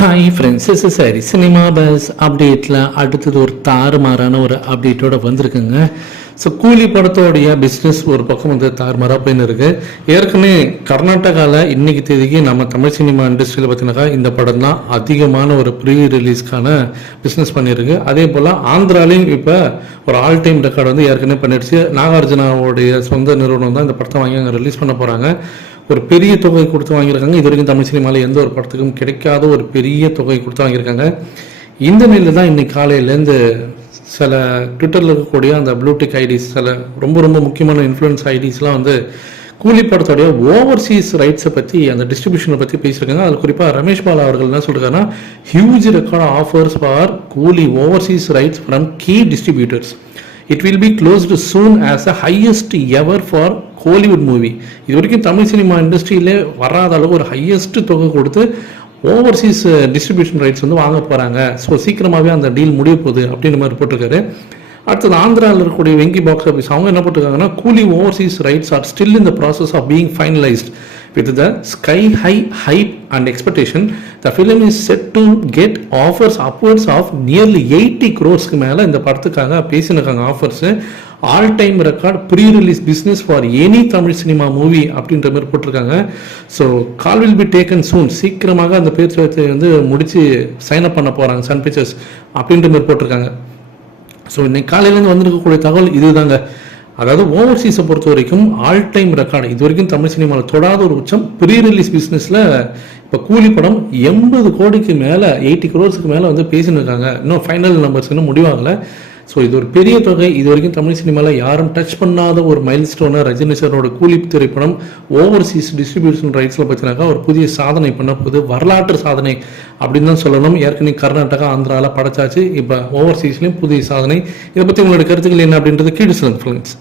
Hi friends, is சரி cinema bus அப்டேட்டில் அடுத்தது ஒரு தாறுமாறான ஒரு அப்டேட்டோட வந்திருக்குங்க. ஸோ கூலி படத்தோடைய பிஸ்னஸ் ஒரு பக்கம் வந்து தாறுமாறாக போயின்னு இருக்குது. ஏற்கனவே கர்நாடகாவில் இன்றைக்கி தேதிக்கு நம்ம தமிழ் சினிமா இண்டஸ்ட்ரியில் பார்த்தீங்கன்னாக்கா இந்த படம் தான் அதிகமான ஒரு ப்ரீ ரிலீஸ்க்கான பிஸ்னஸ் பண்ணியிருக்கு. அதே போல் ஆந்திராலையும் இப்போ ஒரு ஆல் டைம் ரெக்கார்டு வந்து ஏற்கனவே பண்ணிடுச்சு. நாகார்ஜுனாவுடைய சொந்த நிறுவனம் தான் இந்த படத்தை வாங்கி அங்கே ரிலீஸ் பண்ண போகிறாங்க. ஒரு பெரிய தொகை கொடுத்து வாங்கியிருக்காங்க. இது வரைக்கும் தமிழ் சினிமாவில் எந்த ஒரு படத்துக்கும் கிடைக்காத ஒரு பெரிய தொகை கொடுத்து வாங்கியிருக்காங்க. இந்த நிலையில் தான் இன்னைக்கு காலையிலேருந்து சில ட்விட்டரில் இருக்கக்கூடிய அந்த ப்ளூடிக் ஐடிஸ், சில ரொம்ப ரொம்ப முக்கியமான இன்ஃப்ளூயன்ஸ் ஐடிஸ்லாம் வந்து கூலி படத்தோடைய ஓவர்சீஸ் ரைட்ஸை பற்றி, அந்த டிஸ்ட்ரிபியூஷனை பற்றி பேசியிருக்காங்க. அது குறிப்பாக ரமேஷ் பாலா அவர்கள் என்ன சொல்லியிருக்காங்கன்னா, huge record offers for Coolie overseas rights from key distributors. It will be closed soon as the highest ever for Hollywood movie. இது வரைக்கும் தமிழ் சினிமா இண்டஸ்ட்ரியிலே வராத அளவு ஒரு ஹையஸ்ட் தொகை கொடுத்து ஓவர்சீஸ் டிஸ்ட்ரிபியூஷன் ரைட்ஸ் வந்து வாங்க போகிறாங்க. ஸோ சீக்கிரமாகவே அந்த டீல் முடிய போகுது அப்படின்ற மாதிரி போட்டிருக்காரு. அடுத்தது ஆந்திராவில் இருக்கக்கூடிய வெங்கி பாக்ஸ் ஆஃபீஸ் அவங்க என்ன போட்டிருக்காங்கன்னா, Coolie overseas rights are still in the process of being finalised. With the sky high hype and expectation, the film is set to get offers upwards of nearly 80 crores மேலே இந்த படத்துக்காக பேசினிருக்காங்க. Offers all time record pre release business for any Tamil cinema movie அப்படின்ற மாதிரி போட்டிருக்காங்க. So call will be taken soon, சீக்கிரமாக அந்த பேச்சுவார்த்தை வந்து முடித்து சைன் அப் பண்ண போகிறாங்க சன் பிக்சர்ஸ் அப்படின்ற மாதிரி போட்டிருக்காங்க. ஸோ இன்னைக்கு காலையிலேருந்து வந்திருக்கக்கூடிய தகவல் இதுதாங்க. அதாவது ஓவர்சீஸை பொறுத்த வரைக்கும் ஆல் டைம் ரெக்கார்டு இது வரைக்கும் தமிழ் சினிமாவில் தொடாத ஒரு உச்சம். ப்ரீ ரிலீஸ் பிஸ்னஸில் இப்போ கூலி படம் 80 கோடிக்கு மேலே, 80 crores மேலே வந்து பேசின்னு இருக்காங்க. இன்னும் ஃபைனல் நம்பர்ஸ் இன்னும் முடிவாகலை. ஸோ இது ஒரு பெரிய தொகை. இது வரைக்கும் தமிழ் சினிமாவில் யாரும் டச் பண்ணாத ஒரு மைல் ஸ்டோனாக ரஜினி சாரோட கூலி திரைப்படம் ஓவர்சீஸ் டிஸ்ட்ரிபியூஷன் ரைட்ஸில் பார்த்தீங்கன்னாக்கா ஒரு புதிய சாதனை பண்ண போகுது. வரலாற்று சாதனை அப்படின்னு தான் சொல்லணும். ஏற்கனவே கர்நாடகா, ஆந்திராவில் படைச்சாச்சு. இப்போ ஓவர்சீஸ்லேயும் புதிய சாதனை. இதை பற்றி உங்களோட கருத்துக்கள் என்ன அப்படின்றது கீழே சொல்லுங்கள் ஃப்ரெண்ட்ஸ்.